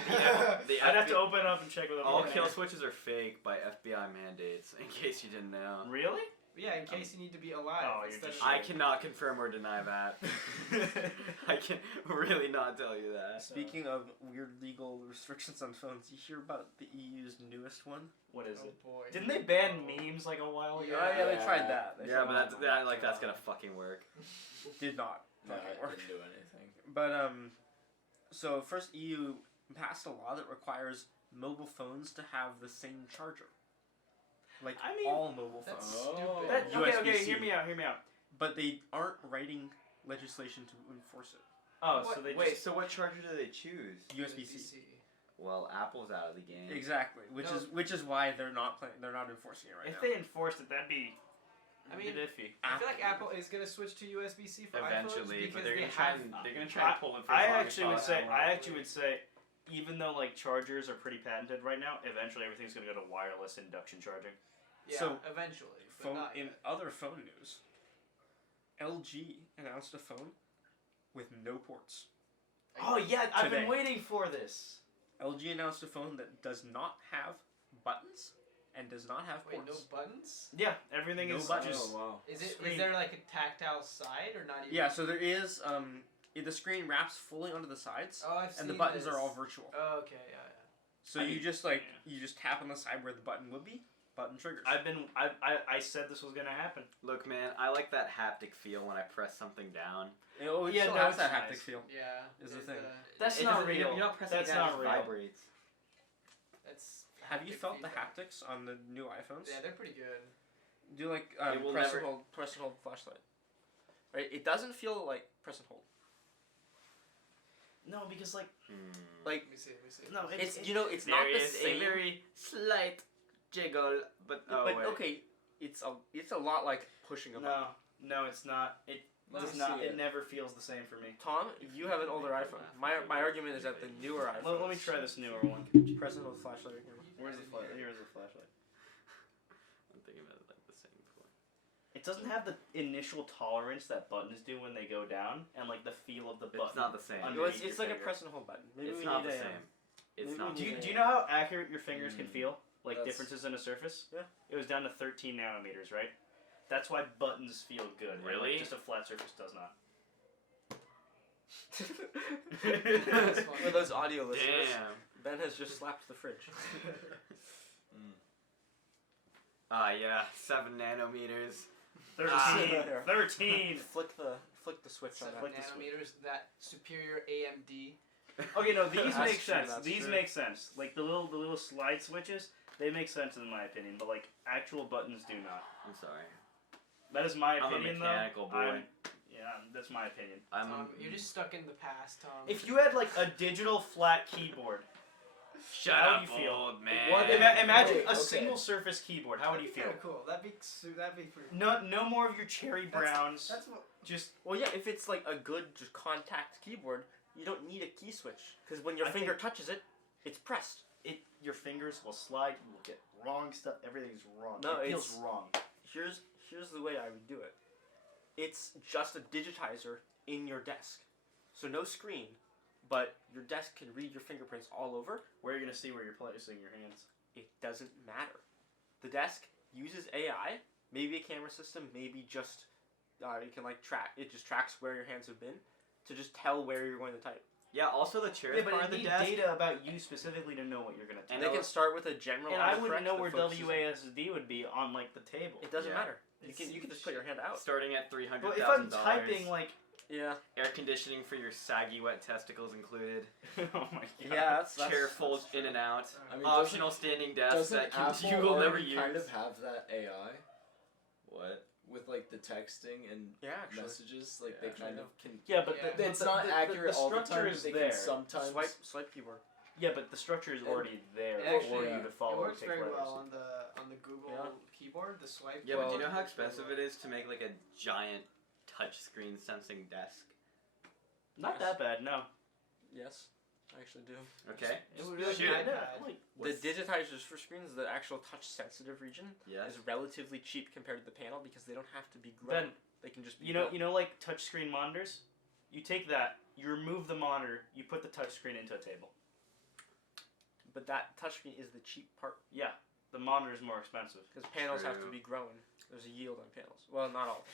The I'd have to FBI open it up and check with all yeah. kill switches are fake by FBI mandates. In case you didn't know. Really? Yeah, in case you need to be alive. Oh, you're instead just of I cannot confirm or deny that. I can really not tell you that. Speaking of weird legal restrictions on phones, you hear about the EU's newest one? What is Oh it? boy. Didn't they ban memes like a while ago? Oh yeah, they Yeah. tried that. They Yeah, tried but that. that's gonna fucking work. Did not no, fucking it work. didn't do anything. But so first EU passed a law that requires mobile phones to have the same charger. Like I mean, all mobile That's phones. Oh. stupid. USB-C. Hear me out. But they aren't writing legislation to enforce it. Oh, What? so they Wait, just so what charger do they choose? USB-C. Well, Apple's out of the game. Exactly, which is why they're not enforcing it right If now. they enforced it, that'd be I a mean, bit iffy. I feel like Apple is gonna switch to USB-C for Eventually, iPhones but because they're they gonna try have. and they're gonna try to pull it for I as long as actually would possible. say, even though like chargers are pretty patented right now, eventually everything's gonna go to wireless induction charging. Yeah, So, eventually. But Phone not in yet. other phone news, LG announced a phone with no ports. Oh yeah, I've Today. been waiting for this. LG announced a phone that does not have buttons and does not have Wait, no ports. buttons? Yeah, everything No is buttons. just. Oh wow. Is it? Screen. Is there like a tactile side or not even? Yeah, so there is the screen wraps fully onto the sides Oh, I've seen and the buttons this. are all virtual. Oh, okay, yeah. So I you mean, just you just tap on the side where the button would be, button triggers. I said this was gonna happen. Look, man, I like that haptic feel when I press something down. Oh, it Yeah, still no, has it's that nice. haptic feel. Yeah. Is the it, thing. That's It not doesn't- real. You're not pressing That's it down, not it real. vibrates. That's. Have you haptic felt the feedback. haptics on the new iPhones? Yeah, they're pretty good. Do like It will press never- and hold flashlight. Right, it doesn't feel like press and hold. No, because like Like Let me see. no, it's it, you know it's There not the is same. a very slight jiggle, but oh but wait. okay, it's a lot like pushing a button. no, it's not. It Let does me not. see It it. never feels the same for me. Tom, you have an older iPhone. My argument is that the newer iPhones. Let me try this newer one. Press and hold flashlight. Where's the flashlight? Here's the flashlight. I'm thinking about it like the same before. It doesn't have the initial tolerance that buttons do when they go down, and like the feel of the button. It's not the same. under- No, it's Underneath like your a finger. press and hold button. Maybe It's we not need the a, same. It's maybe not. we Do need you know how accurate your fingers can Mm. feel? Like That's- differences in a surface? Yeah. It was down to 13 nanometers, right? That's why buttons feel good. and, like, Really? just a flat surface does not. That's funny. For those audio listeners, Damn. Ben has just slapped the fridge. Ah, yeah, 7 nanometers. 13. Ah. 13. flick the switch on 7 that. nanometers. That superior AMD. Okay, no, these That's make true, sense. that's These true. make sense. Like the little slide switches, they make sense in my opinion. But like actual buttons do not. I'm sorry. That is my I'm a opinion, mechanical though. boy. That's my opinion. I'm. Tom, you're just stuck in the past, Tom. If you had like a digital flat keyboard, Shut how up, would you feel? old man. What imagine Wait, a okay. single surface keyboard. How would you feel? Kind of cool. That'd be pretty. No more of your cherry browns. That's what. Just Well, yeah, if it's like a good just contact keyboard, you don't need a key switch because when your I finger touches it, it's pressed. your fingers will slide. You will get wrong stuff. Everything's wrong. No, it feels it's- wrong. Here's the way I would do it. It's just a digitizer in your desk, so no screen, but your desk can read your fingerprints all over. Where are you gonna see where you're placing your hands? It doesn't matter. The desk uses AI, maybe a camera system, maybe just you can like track. It just tracks where your hands have been to just tell where you're going to type. Yeah, also the chair Yeah, part but of the it needs desk. data about you specifically to know what you're gonna type. And They I can was- start with a general. And I autocorrect wouldn't know that where focuses on- WASD would be on like the table. It doesn't Yeah. matter. You can just put your hand out. Starting at $300,000. But if I'm typing like, Yeah. Air conditioning for your saggy wet testicles included. oh my god. Yeah, that's Chair folds in and out. I mean, Optional standing desk Doesn't that Apple you will never already use. kind of have that AI What? with like the texting and Yeah, actually. messages? Like Yeah. they kind of can. Yeah, but Yeah. The, It's the, not the, accurate the all the structure time. is They there. can sometimes. Swipe keyboard. Yeah, but the structure is And- already there It for actually- you yeah. to It follow. works and very take letters. well on the Google Yeah. keyboard, the swipe. Yeah, but do you keyboard. know how expensive it is to make like a giant touchscreen sensing desk? Not that bad, no. Yes, I actually do. Okay. It would be like Shoot. an iPad. Like, The digitizers for screens, the actual touch-sensitive region, Yes. is relatively cheap compared to the panel because they don't have to be grown. Ben, They can just be. you know, built. like touchscreen monitors. You take that, you remove the monitor, you put the touchscreen into a table. But that touchscreen is the cheap part Yeah, the monitor is more expensive. because panels have to True. be grown. There's a yield on panels. Well, not all.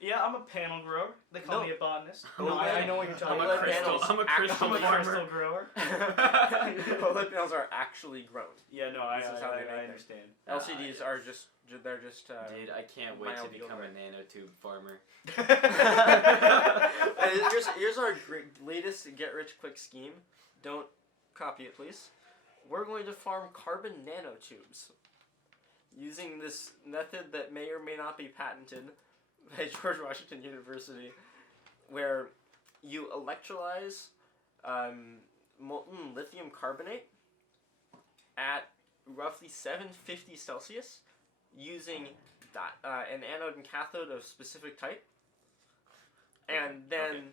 Yeah, I'm a panel grower. They call No. me a botanist. No, No, I know what you're talking I'm a about. crystal. I'm a crystal I'm a farmer. crystal grower. OLED panels are actually grown. Yeah, no, I This is how they make them. understand. LCDs are just they're just. Dude, I can't wait to mild become a yield. nanotube farmer. Here's our latest get rich quick scheme. Don't copy it, please. We're going to farm carbon nanotubes using this method that may or may not be patented by George Washington University, where you electrolyze molten lithium carbonate at roughly 750 Celsius using an anode and cathode of specific type. And then...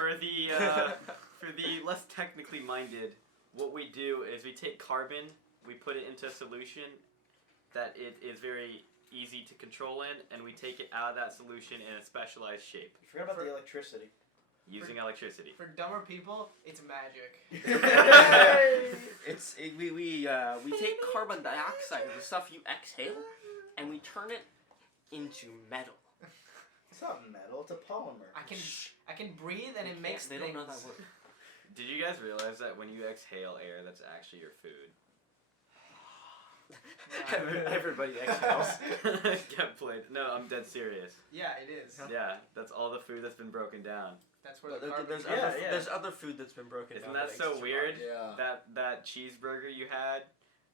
For the less technically minded, what we do is we take carbon, we put it into a solution that it is very easy to control in, and we take it out of that solution in a specialized shape. You forgot about the electricity. Using electricity. For dumber people, it's magic. We take carbon dioxide, the stuff you exhale, and we turn it into metal. It's not metal, it's a polymer. I can breathe and it makes They things. don't know that word. Did you guys realize that when you exhale air, that's actually your food? Everybody exhales. Get played. No, I'm dead serious. Yeah, it is. Yeah, that's all the food that's been broken down. That's where the There's, carbon. there's other food that's been broken Isn't down. that so extra weird? Yeah. That cheeseburger you had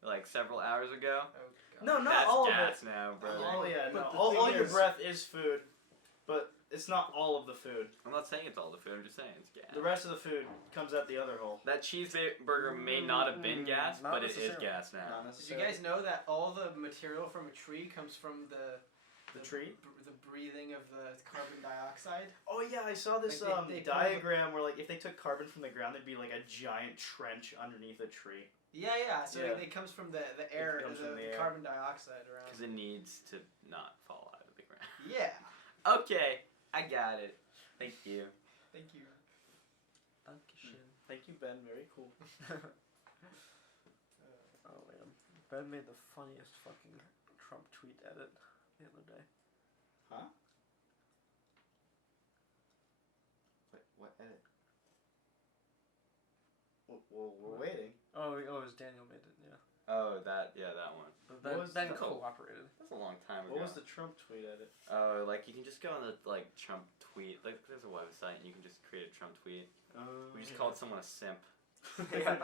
like several hours ago? Oh, God. No, not That's all of gas it. now, brother. Oh yeah, no. But the All thing your is- breath is food, but it's not all of the food. I'm not saying it's all the food. I'm just saying it's gas. The rest of the food comes out the other hole. That cheeseburger may not have been gas, not but it is necessarily. gas now. Not Did you necessarily. guys know that all the material from a tree comes from the tree? the breathing of the carbon dioxide? Oh yeah, I saw this Like they pull diagram where like if they took carbon from the ground, there'd be like a giant trench underneath a tree. Yeah. So Yeah. it comes from the air, comes the from the air. carbon dioxide around. Because it needs to not fall out of the ground. Yeah. Okay, I got it. Thank you. Thank you. Thank you, Ben. Very cool. Oh man, Ben made the funniest fucking Trump tweet edit the other day. Huh? What edit? Well, we're waiting. Oh, it was Daniel made it. Yeah, Oh, that one. but What was Ben the- cooperated. That's a long time ago. What was the Trump tweet edit? Oh, like you can just go on the like Trump tweet. Like there's a website and you can just create a Trump tweet. We just called someone a simp. Yeah.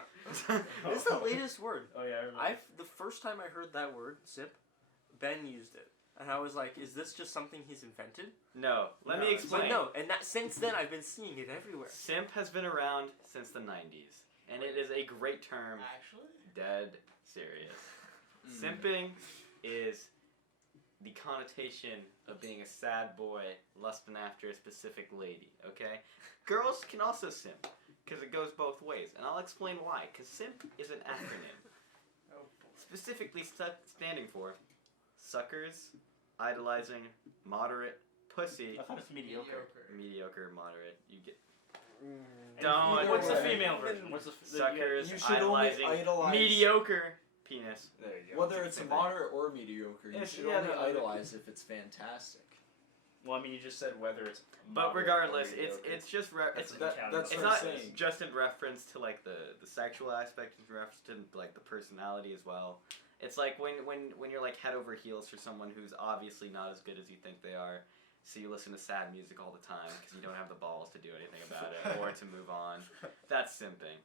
It's the latest word. Oh yeah, I remember. The first time I heard that word, simp, Ben used it, and I was like, "Is this just something he's invented?" No, let No, me it's- explain. But no, and that since then I've been seeing it everywhere. Simp has been around since the 90s, and it is a great term. Actually. Dead serious. Simping is the connotation of being a sad boy lusting after a specific lady, okay? Girls can also simp, because it goes both ways, and I'll explain why. Because simp is an acronym, Oh. specifically standing for suckers, idolizing, moderate, pussy, I thought it's mediocre. mediocre, moderate. You get And Don't. What's the Right. female version? What's the suckers, You should only idolizing, idolize- mediocre penis. There you go. Whether it's Same thing. moderate or mediocre, you Yes, should yeah, only no, idolize if it's fantastic. Well, I mean, you just said whether it's. But moderate or regardless, mediocre. it's just it's That- That's it's what not I'm saying. just in reference to like the sexual aspect, it's in reference to like the personality as well. It's like when you're like head over heels for someone who's obviously not as good as you think they are, so you listen to sad music all the time because you don't have the balls to do anything about it or to move on. That's simping.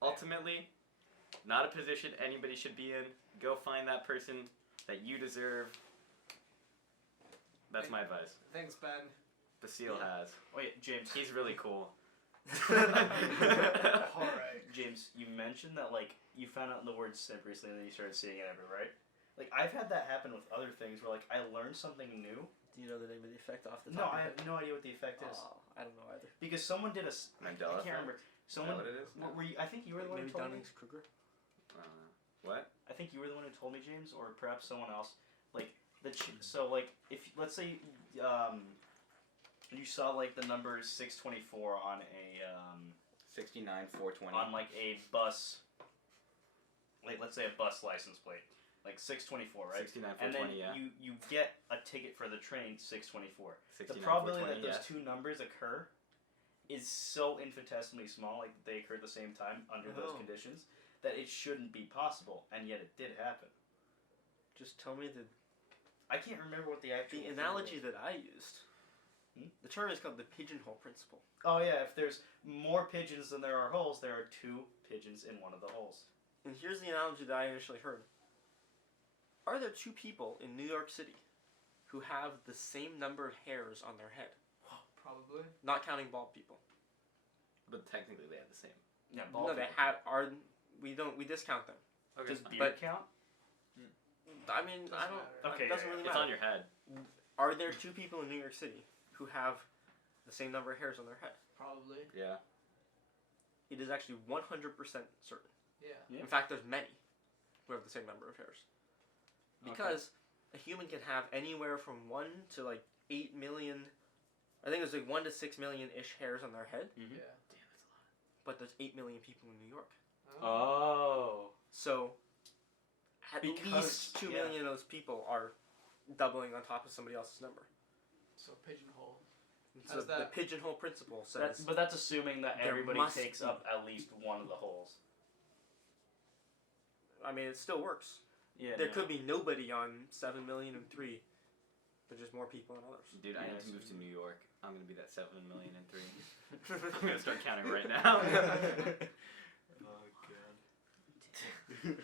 Ultimately, not a position anybody should be in. Go find that person that you deserve. That's my advice. Thanks, Ben. Basile has. Wait, James. He's really cool. All right. James, you mentioned that like you found out the word simp recently, and then you started seeing it everywhere, right? Like I've had that happen with other things where like I learned something new. Do you know the name of the effect off the No, top? I of have no idea what the effect is Oh, I don't know either. because someone did a. I Mandela can't remember. Someone. what it is? Were you, I think you were the one who Maybe told me. Dunning's Kruger. What? I think you were the one who told me, James, or perhaps someone else. Like so like if let's say you saw like the number 624 on a 69,420. on like a bus. Like let's say a bus license plate, like 624, right? 69,420, yeah. you get a ticket for the train 624. The 69,420, probability that those yes. two numbers occur is so infinitesimally small, like they occur at the same time under those Oh. conditions, that it shouldn't be possible, and yet it did happen. Just tell me the I can't remember what the actual thing analogy was. that I used. The term is called the pigeonhole principle. Oh yeah, if there's more pigeons than there are holes, there are 2 pigeons in one of the holes. And here's the analogy that I initially heard. Are there 2 people in New York City who have the same number of hairs on their head? Probably. Not counting bald people. But technically they have the same. Yeah, No, they we discount them. Okay. Does fine. beard count? I mean, I Doesn't don't. matter. Okay, it doesn't really It's matter. on your head. Are there 2 people in New York City who have the same number of hairs on their head? Probably. Yeah. It is actually 100% certain. Yeah. Yeah. In fact, there's many who have the same number of hairs. Because a human can have anywhere from 1 to like 8 million. I think there's like 1 to 6 million-ish hairs on their head. Mm-hmm. Yeah. But there's 8 million people in New York. Oh. So, at Because- least 2 yeah. million of those people are doubling on top of somebody else's number. So pigeonhole. And How's so the that? pigeonhole principle says But that's assuming that there everybody must takes be. up at least one of the holes. I mean, it still works. Yeah. There could be nobody on 7 million and 3, but just more people than others. Dude, I Yeah, need to so- move to New York. I'm gonna be that 7 million and 3. I'm gonna start counting right now. Oh god.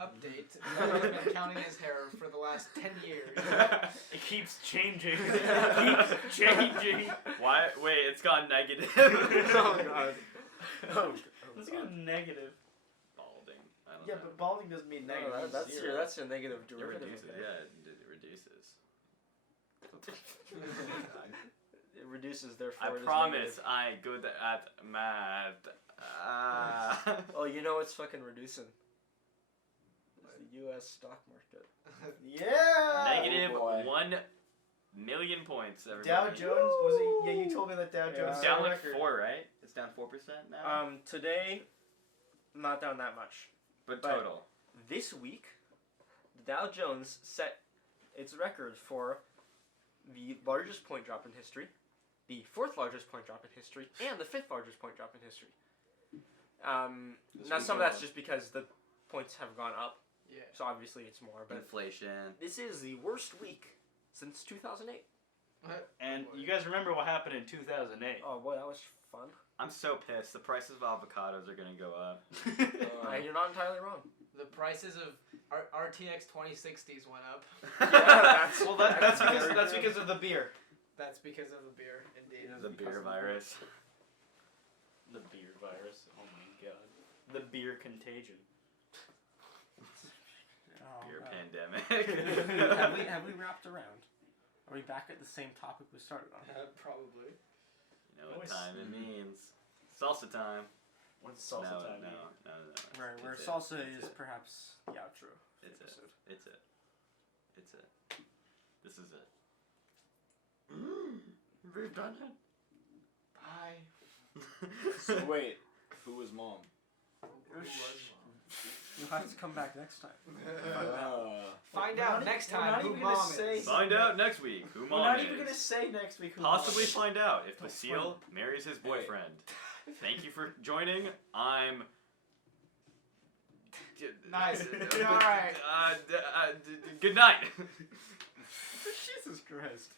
Update. I've been counting his hair for the last 10 years. It keeps changing. It keeps changing. Why? Wait, it's gone negative. Oh god. Oh, Let's go negative. Balding. I don't Yeah, know. but balding doesn't mean no, negative. that's your negative It derivative. reduces. Yeah, it reduces. It reduces, therefore. I it is promise negative. I good at math. Ah. Oh, you know what's fucking reducing? It's the U.S. stock market. Yeah. Negative boy. 1 million points. Everybody. Dow Jones was it? Yeah, you told me that Dow Jones. It's set down a like record. 4, right? It's down 4% now. Today, not down that much. but but- total. This week, the Dow Jones set its record for the largest point drop in history, the 4th largest point drop in history, and the 5th largest point drop in history. This Now week some of that's alone. just because the points have gone up, Yeah. so obviously it's more. But Inflation. this is the worst week since 2008. And you guys remember what happened in 2008? Oh boy, that was fun. I'm so pissed. The prices of avocados are gonna go up. You're not entirely wrong. The prices of RTX 2060s went up. that's well, that's very because good. of the beer. That's because of the beer, indeed. The beer virus. The beer virus. Oh my god. The beer contagion. Beer Oh, pandemic. have we wrapped around? Are we back at the same topic we started on? Probably. You know what time it means. Salsa time. What's salsa no, time? no. Where It's it. salsa It's is it. perhaps the outro. It's it. episode. It's it. It's it. This is it. We've done it. Bye. So wait, who was mom? Who was You'll have to come back next time. Find We're out not- next we're time not who even gonna mom say- is. Find out next week who We're mom not is. even gonna say next week who Possibly mom is. find out if Don't Basile marries his boyfriend. Thank you for joining. I'm. Nice. All right. Good night. Jesus Christ.